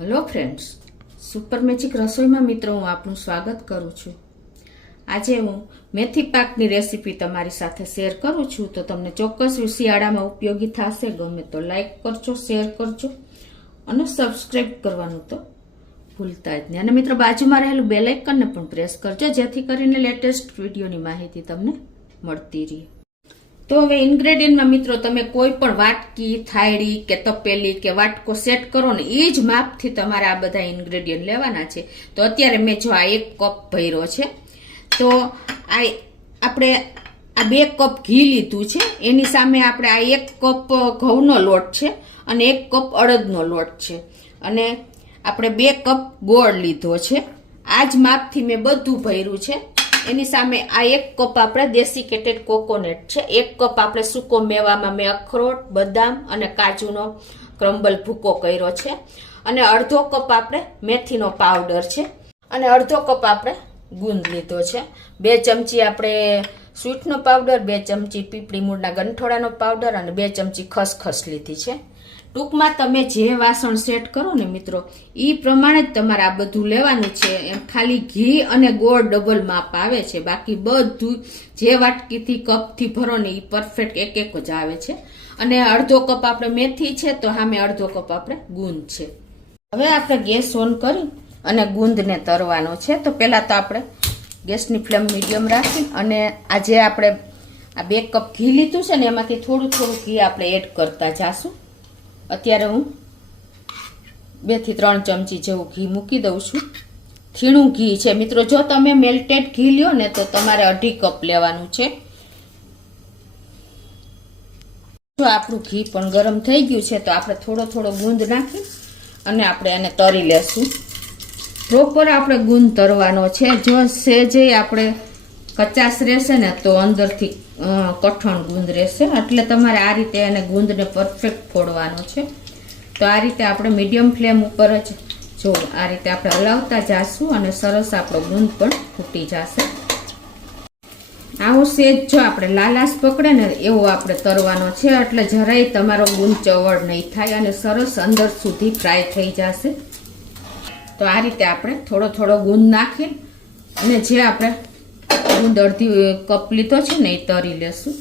Hello friends, super magic રસોઈમાં મિત્રો હું આપનું સ્વાગત કરું છું. આજે હું મેથી પાકની રેસીપી તમારી સાથે શેર કરું છું. તો તમને ચોક્કસ શિયાળામાં ઉપયોગી થશે. ગમે તો લાઈક કરજો, શેર કરજો અને સબસ્ક્રાઈબ કરવાનું તો ભૂલતા જ નહીં. અને મિત્રો બાજુમાં રહેલું બેલ આઇકનને પણ પ્રેસ કરજો, જેથી કરીને લેટેસ્ટ વિડીયોની માહિતી તમને મળતી રહે. તો હવે ઇન્ગ્રેડિયન્ટમાં મિત્રો તમે કોઈ પણ વાટકી, થાળી કે તપેલી કે વાટકો સેટ કરો ને એ જ માપથી તમારે આ બધા ઇન્ગ્રેડિયન્ટ લેવાના છે. તો અત્યારે મેં જો આ 1 કપ ભર્યો છે, તો આપણે આ 2 કપ ઘી લીધું છે, એની સામે આપણે આ 1 કપ ઘઉંનો લોટ છે અને 1 કપ અડદનો લોટ છે, અને આપણે 2 કપ ગોળ લીધો છે. આ જ માપથી મેં બધું ભર્યું છે. એની સામે આ 1 કપ આપણે ડેસિકેટેડ કોકોનટ છે, 1 કપ આપણે સૂકો મેવામાં મેં અખરોટ, બદામ અને કાજુનો ક્રમ્બલ ભૂકો કર્યો છે, અને અડધો કપ આપણે મેથીનો પાવડર છે, અને અડધો કપ આપણે ગુંદ લીધો છે. 2 ચમચી આપણે સ્વીટનો પાવડર, 2 ચમચી પીપળી મૂળના ગંઠોડાનો પાવડર અને 2 ચમચી ખસખસ લીધી છે. ટૂંકમાં તમે જે વાસણ સેટ કરો ને મિત્રો, એ પ્રમાણે જ તમારે આ બધું લેવાનું છે. એમ ખાલી ઘી અને ગોળ ડબલ માપ આવે છે, બાકી બધું જે વાટકીથી કપથી ભરો ને એ પરફેક્ટ એક જ આવે છે. અને અડધો કપ આપણે મેથી છે, તો સામે અડધો કપ આપણે ગુંદ છે. હવે આપણે ગેસ ઓન કરી અને ગુંદને તરવાનો છે. તો પહેલાં તો આપણે ગેસની ફ્લેમ મીડિયમ રાખી અને આ જે આપણે આ 2 કપ ઘી લીધું છે ને એમાંથી થોડું ઘી આપણે એડ કરતા જાશું. અત્યારે હું 2 થી 3 ચમચી જેવું ઘી મૂકી દઉં છું. થીણું ઘી છે મિત્રો. જો તમે મેલ્ટેડ ઘી લ્યો ને તો તમારે 2.5 કપ લેવાનું છે. જો આપણું ઘી પણ ગરમ થઈ ગયું છે, તો આપણે થોડો ગુંદ નાખી અને આપણે એને તરી લેશું. પ્રોપર આપણે ગુંદ તરવાનો છે. જો સેજે આપણે કચાશ રહેશે ને તો અંદરથી કઠણ ગુંદ રહેશે, એટલે તમારે આ રીતે એને ગુંદને પરફેક્ટ ફોડવાનો છે. તો આ રીતે આપણે મીડિયમ ફ્લેમ ઉપર જ જો આ રીતે આપણે હલાવતા જાશું અને સરસ આપણો ગુંદ પણ ફૂટી જશે. આવો સેજ જો આપણે લાલાશ પકડે ને એવો આપણે તરવાનો છે, એટલે જરાય તમારો ગુંદ ચવડ નહીં થાય અને સરસ અંદર સુધી ફ્રાય થઈ જશે. તો આ રીતે આપણે થોડો ગુંદ નાખી અને જે આપણે ગુંદ અડધી કપ લીધો છે ને એ તરી લેશું.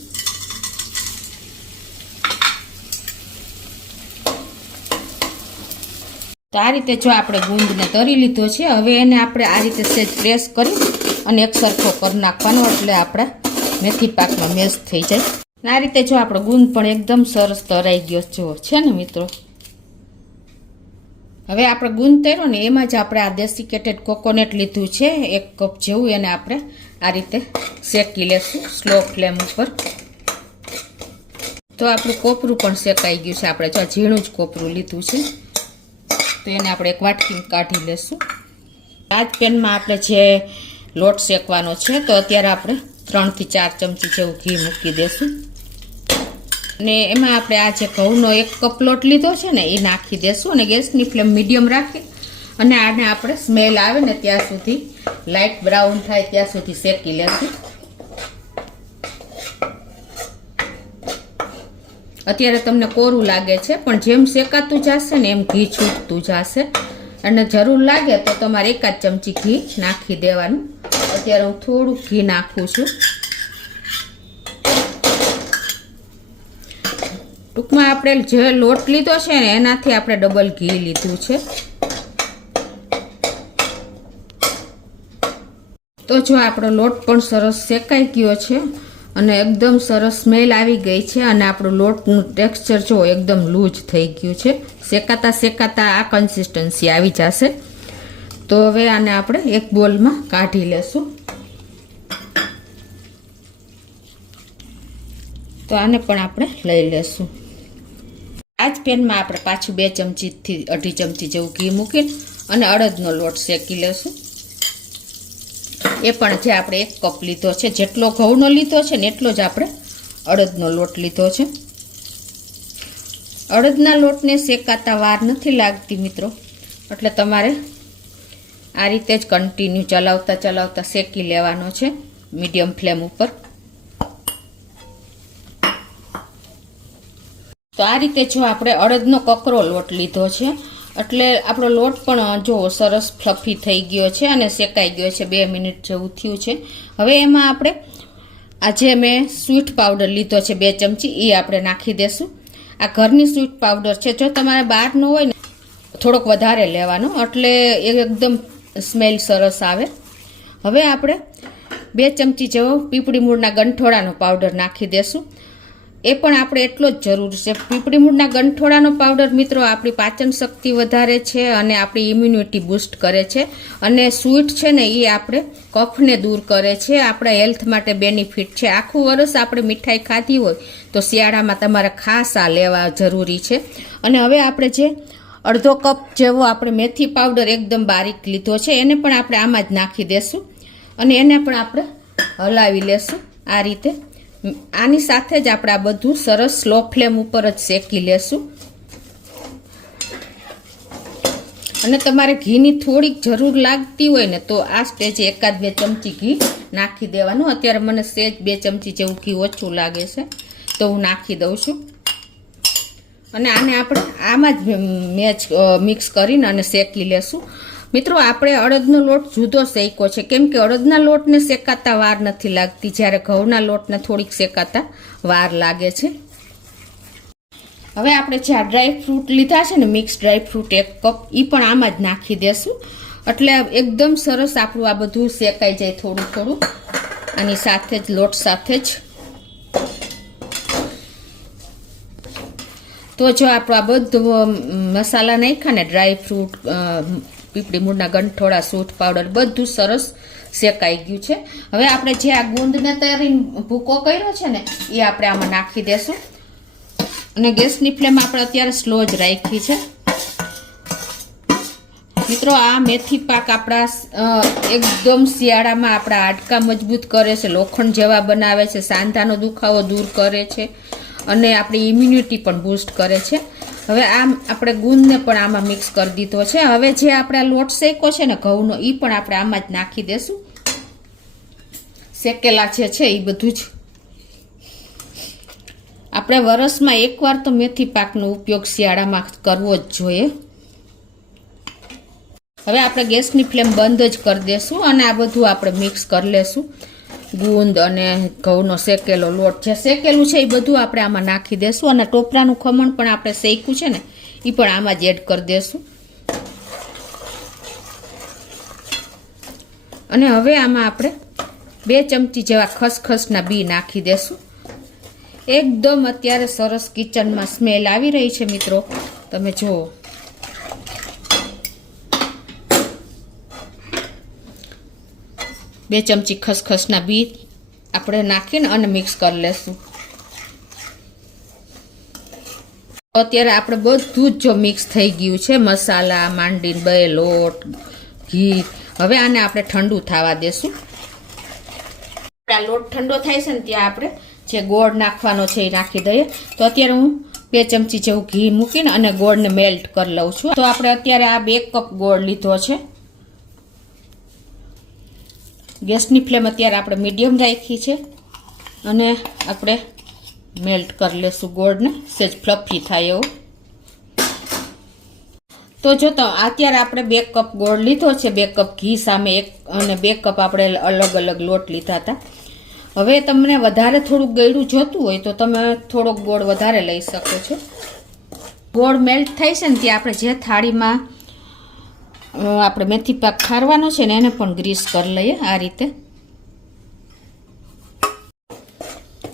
તો આ રીતે જો આપણે ગુંદને તરી લીધો છે, હવે એને આપણે આ રીતે સેજ પ્રેસ કરી અને એક સરખો કરી નાખવાનો, એટલે આપણે મેથી પાકમાં મેશ થઈ જાય. આ રીતે જો આપણો ગુંદ પણ એકદમ સરસ તરાઈ ગયો જો છે ને મિત્રો. હવે આપણે ગુંદ તર્યો ને એમાં જ આપણે આ ડેસિકેટેડ કોકોનટ લીધું છે 1 કપ જેવું, એને આપણે આ રીતે શેકી લેશું સ્લો ફ્લેમ ઉપર. તો આપણું કોપરું પણ શેકાઈ ગયું છે. આપણે જો ઝીણું જ કોપરું લીધું છે, તો એને આપણે એક વાટકીમાં કાઢી લેશું. આ જ પેનમાં આપણે જે લોટ શેકવાનો છે, તો અત્યારે આપણે 3 થી 4 ચમચી જેવું ઘી મૂકી દેશું, અને એમાં આપણે આ જે ઘઉંનો 1 કપ લોટ લીધો છે ને એ નાખી દેશું, અને ગેસની ફ્લેમ મીડિયમ રાખી અને આને આપણે સ્મેલ આવે ને ત્યાં સુધી, લાઇટ બ્રાઉન થાય ત્યાં સુધી શેકી લેશું. અત્યારે તમને કોરું લાગે છે, પણ જેમ શેકાતું જશે ને એમ ઘી છૂટતું જશે, અને જરૂર લાગે તો તમારે 1 જ ચમચી ઘી નાખી દેવાનું. અત્યારે હું થોડું ઘી નાખું છું. ટૂંકમાં આપણે જે લોટ લીધો છે ને એનાથી આપણે ડબલ ઘી લીધું છે. તો જો આપણો લોટ પણ સરસ શેકાઈ ગયો છે અને એકદમ સરસ સ્મેલ આવી ગઈ છે, અને આપણું લોટનું ટેક્સચર જો એકદમ લૂઝ થઈ ગયું છે. શેકાતા આ કન્સિસ્ટન્સી આવી જશે. તો હવે આને આપણે એક બોલમાં કાઢી લેશું. તો આને પણ આપણે લઈ લેશું. આ જ પેનમાં આપણે પાછું 2 ચમચીથી 2.5 ચમચી જેવું ઘી મૂકીને અને અડદનો લોટ શેકી લેશું. એ પણ જે આપણે 1 કપ લીધો છે, જેટલો ઘઉંનો લીધો છે ને એટલો જ આપણે અડદનો લોટ લીધો છે. અડદના લોટને શેકાતા વાર નથી લાગતી મિત્રો, એટલે તમારે આ રીતે જ કન્ટિન્યુ ચલાવતા શેકી લેવાનો છે મીડિયમ ફ્લેમ ઉપર. તો આ રીતે જો આપણે અડદનો કકરો લોટ લીધો છે એટલે આપણો લોટ પણ જો સરસ ફ્લફી થઈ ગયો છે અને શેકાઈ ગયો છે, 2 મિનિટ જેવું થયું છે. હવે એમાં આપણે આજે મેં સ્વીટ પાવડર લીધો છે 2 ચમચી, એ આપણે નાખી દેશું. આ ઘરની સ્વીટ પાવડર છે, જો તમારે બહારનો હોય ને થોડોક વધારે લેવાનો, એટલે એકદમ સ્મેલ સરસ આવે. હવે આપણે 2 ચમચી જેવો પીપળી મૂળના ગંઠોડાનો પાવડર નાખી દેશું. એ પણ આપણે એટલો જ જરૂર છે. પીપળી મૂળના ગંઠોડાનો પાવડર મિત્રો આપણી પાચન શક્તિ વધારે છે અને આપણી ઇમ્યુનિટી બૂસ્ટ કરે છે. અને સ્વીટ છે ને એ આપણે કફને દૂર કરે છે, આપણા હેલ્થ માટે બેનિફિટ છે. આખું વર્ષ આપણે મીઠાઈ ખાધી હોય તો શિયાળામાં તમારે ખાસ આ લેવા જરૂરી છે. અને હવે આપણે જે અડધો કપ જેવો આપણે મેથી પાવડર એકદમ બારીક લીધો છે એને પણ આપણે આમાં જ નાખી દેશું અને એને પણ આપણે હલાવી લેશું આ રીતે. આની સાથે જ આપણે આ બધું સરસ સ્લો ફ્લેમ ઉપર જ શેકી લેશું. અને તમારે ઘીની થોડીક જરૂર લાગતી હોય ને તો આ સ્ટેજે 1-2 ચમચી ઘી નાખી દેવાનું. અત્યારે મને સેજ 2 ચમચી જેવું ઘી ઓછું લાગે છે તો હું નાખી દઉં છું. અને આને આપણે આમાં જ મિક્સ કરીને અને શેકી લેશું. મિત્રો આપણે અડદનો લોટ જુદો શેક્યો છે, કેમ કે અડદના લોટને શેકાતા વાર નથી લાગતી, જ્યારે ઘઉંના લોટને થોડીક શેકાતા વાર લાગે છે. હવે આપણે જે આ ડ્રાયફ્રૂટ લીધા છે ને, મિક્સ ડ્રાયફ્રૂટ 1 કપ, એ પણ આમાં જ નાખી દેશું. એટલે એકદમ સરસ આપણું આ બધું શેકાઈ જાય થોડું થોડું આની સાથે જ, લોટ સાથે જ. તો જો આપણું આ બધું મસાલા નાખ્યા ને, ડ્રાયફ્રૂટ, પીપળી મૂળના ગંઠોડા, સૂંઠ પાવડર, બધું સરસ શેકાઈ ગયું છે. હવે આપણે જે આ ગુંદને તરીને ભૂકો કર્યો છે ને એ આપણે આમાં નાખી દેશું. અને ગેસની ફ્લેમ આપણે અત્યારે સ્લો જ રાખી છે. મિત્રો આ મેથી પાક આપણા એકદમ શિયાળામાં આપણા હાડકાં મજબૂત કરે છે, લોખંડ જેવા બનાવે છે, સાંધાનો દુખાવો દૂર કરે છે અને આપણી ઇમ્યુનિટી પણ બૂસ્ટ કરે છે. હવે આમ આપણે ગુંદને પણ આમાં મિક્સ કરી દીધો છે. હવે જે આપણે લોટ શેક્યો છે ને ઘઉંનો, એ પણ આપણે આમાં જ નાખી દેશું. શેકેલા જે છે એ બધું જ. આપણે વરસમાં એકવાર તો મેથી પાકનો ઉપયોગ શિયાળામાં કરવો જ જોઈએ. હવે આપણે ગેસની ફ્લેમ બંધ જ કરી દેશું અને આ બધું આપણે મિક્સ કરી લેશું. ગુંદ અને ઘઉંનો શેકેલો લોટ જે શેકેલું છે એ બધું આપણે આમાં નાખી દેશું. અને ટોપરાનું ખમણ પણ આપણે શેક્યું છે ને એ પણ આમાં જ એડ કરી દેશું. અને હવે આમાં આપણે 2 ચમચી જેવા ખસખસના બી નાખી દેશું. એકદમ અત્યારે સરસ કિચનમાં સ્મેલ આવી રહી છે મિત્રો, તમે જુઓ. બે ચમચી ખસખસના બી આપણે નાખીને અને મિક્સ કરી લેશું. અત્યારે આપણે બધું જ જો મિક્સ થઈ ગયું છે, મસાલા માંડીને, બે લોટ, ઘી. હવે આને આપણે ઠંડુ થવા દેશું. આ લોટ ઠંડો થાય છે ને ત્યાં આપણે જે ગોળ નાખવાનો છે એ નાખી દઈએ. તો અત્યારે હું 2 ચમચી જેવું ઘી મૂકીને અને ગોળને મેલ્ટ કરી લઉં છું. તો આપણે અત્યારે આ 2 કપ ગોળ લીધો છે. ગેસની ફ્લેમ અત્યારે આપણે મીડિયમ રાખી છે અને આપણે મેલ્ટ કરી લેશું ગોળને, સેજ ફ્લફી થાય એવું. તો જો તો અત્યારે આપણે 2 કપ ગોળ લીધો છે, 2 કપ ઘી સામે 1 અને 2 કપ આપણે અલગ અલગ લોટ લીધા હતા. હવે તમને વધારે થોડુંક ગળ્યું જોતું હોય તો તમે થોડોક ગોળ વધારે લઈ શકો છો. ગોળ મેલ્ટ થાય છે ને ત્યાં આપણે જે થાળીમાં આપણે મેથી પાક ખારવાનો છે ને એને પણ ગ્રીસ કરી લઈએ આ રીતે.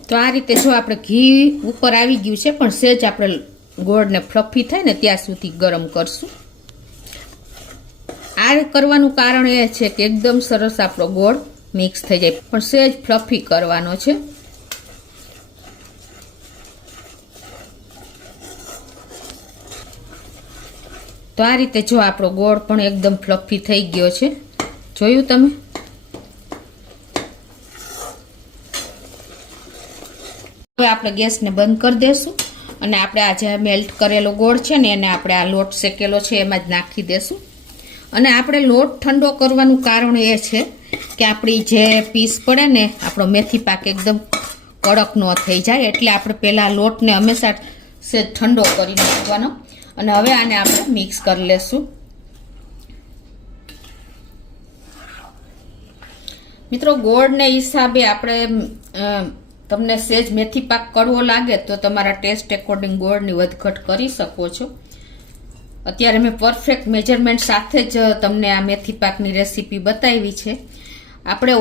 તો આ રીતે જો આપણે ઘી ઉપર આવી ગયું છે, પણ સેજ આપણે ગોળને ફ્લફી થાય ને ત્યાં સુધી ગરમ કરશું. આ કરવાનું કારણ એ છે કે એકદમ સરસ આપણો ગોળ મિક્સ થઈ જાય, પણ સેજ ફ્લફી કરવાનો છે. તો આ રીતે જો આપણો ગોળ પણ એકદમ ફ્લફી થઈ ગયો છે, જોયું તમે. હવે આપણે ગેસને બંધ કરી દેશું અને આપણે આ જે મેલ્ટ કરેલો ગોળ છે ને એને આપણે આ લોટ શેકેલો છે એમાં જ નાખી દેશું. અને આપણે લોટ ઠંડો કરવાનું કારણ એ છે કે આપણી જે પીસ પડે ને આપણો મેથી પાક એકદમ કડક ન થઈ જાય, એટલે આપણે પહેલાં લોટને હંમેશા ઠંડો કરી નાખવાનો. અને હવે આને આપણે મિક્સ કરી લેશું. મિત્રો ગોળને હિસાબે આપણે તમને સેજ મેથી પાક કડવો લાગે તો તમારા ટેસ્ટ એકોર્ડિંગ ગોળની વધઘટ કરી શકો છો. અત્યારે મેં પરફેક્ટ મેજરમેન્ટ સાથે જ તમને આ મેથી પાકની રેસીપી બતાવી છે. આપણે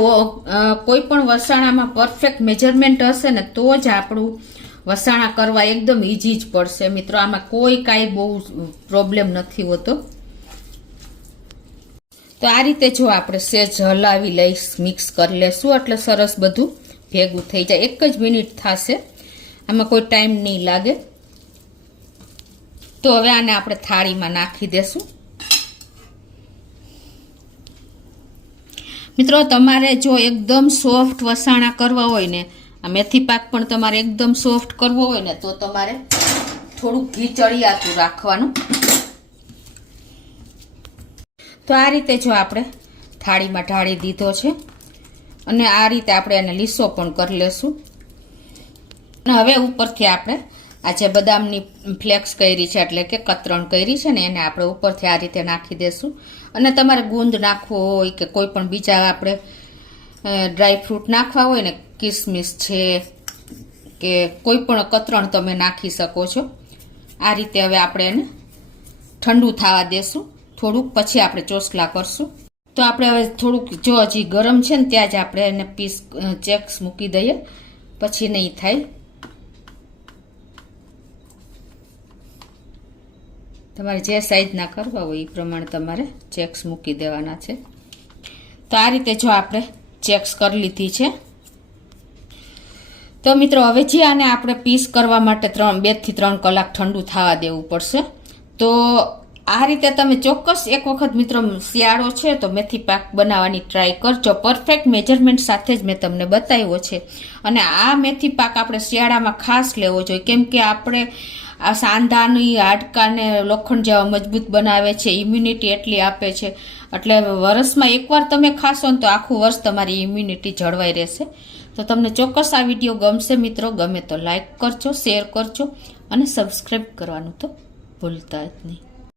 કોઈ પણ વસાણામાં પરફેક્ટ મેજરમેન્ટ હશે ને તો જ આપણું વસાણા કરવા એકદમ ઇઝી જ પડશે મિત્રો. આમાં કોઈ કાંઈ બહુ પ્રોબ્લેમ નથી હોતો. તો આ રીતે જો આપણે સેજ હલાવી લઈશ, મિક્સ કરી લેશું એટલે સરસ બધું ભેગું થઈ જાય. 1 જ મિનિટ થશે, આમાં કોઈ ટાઈમ નહીં લાગે. તો હવે આને આપણે થાળીમાં નાખી દેશું. મિત્રો તમારે જો એકદમ સોફ્ટ વસાણા કરવા હોય ને, આ મેથી પાક પણ તમારે એકદમ સોફ્ટ કરવો હોય ને તો તમારે થોડુંક ઘી ચડિયાતું રાખવાનું. તો આ રીતે જો આપણે થાળીમાં ઢાળી દીધો છે અને આ રીતે આપણે એને લીસો પણ કરી લેશું. અને હવે ઉપરથી આપણે આ જે બદામની ફ્લેક્સ કરી છે એટલે કે કતરણ કરી છે ને એને આપણે ઉપરથી આ રીતે નાખી દેશું. અને તમારે ગુંદ નાખવો હોય કે કોઈ પણ બીજા આપણે ડ્રાયફ્રૂટ નાખવા હોય ને, કિસમિસ છે કે કોઈ પણ કતરણ તમે નાખી શકો છો. આ રીતે હવે આપણે એને ઠંડુ થવા દેશું થોડુંક, પછી આપણે ચોસલા કરશું. તો આપણે હવે થોડુંક જો હજી ગરમ છે ને ત્યાં જ આપણે એને પીસ ચેક્સ મૂકી દઈએ, પછી નહીં થાય. તમારે જે સાઈઝના કરવા હોય એ પ્રમાણે તમારે ચેક્સ મૂકી દેવાના છે. તો આ રીતે જો આપણે ચેક્સ કરી લીધી છે. તો મિત્રો હવે જે આને આપણે પીસ કરવા માટે 2 થી 3 કલાક ઠંડુ થવા દેવું પડશે. તો આ રીતે તમે ચોક્કસ એક વખત મિત્રો શિયાળો છે તો મેથી પાક બનાવવાની ટ્રાય કરજો. પરફેક્ટ મેજરમેન્ટ સાથે જ મેં તમને બતાવ્યો છે. અને આ મેથી પાક આપણે શિયાળામાં ખાસ લેવો જોઈએ, કેમ કે આપણે આ સાંધાની હાડકાને લોખંડ જેવા મજબૂત બનાવે છે, ઇમ્યુનિટી એટલી આપે છે. એટલે વર્ષમાં એકવાર તમે ખાશો ને તો આખું વર્ષ તમારી ઇમ્યુનિટી જળવાઈ રહેશે. તો તમને ચોક્કસ આ વિડીયો ગમશે મિત્રો. ગમે તો લાઈક કરજો, શેર કરજો અને સબસ્ક્રાઈબ કરવાનું તો ભૂલતા જ નહીં.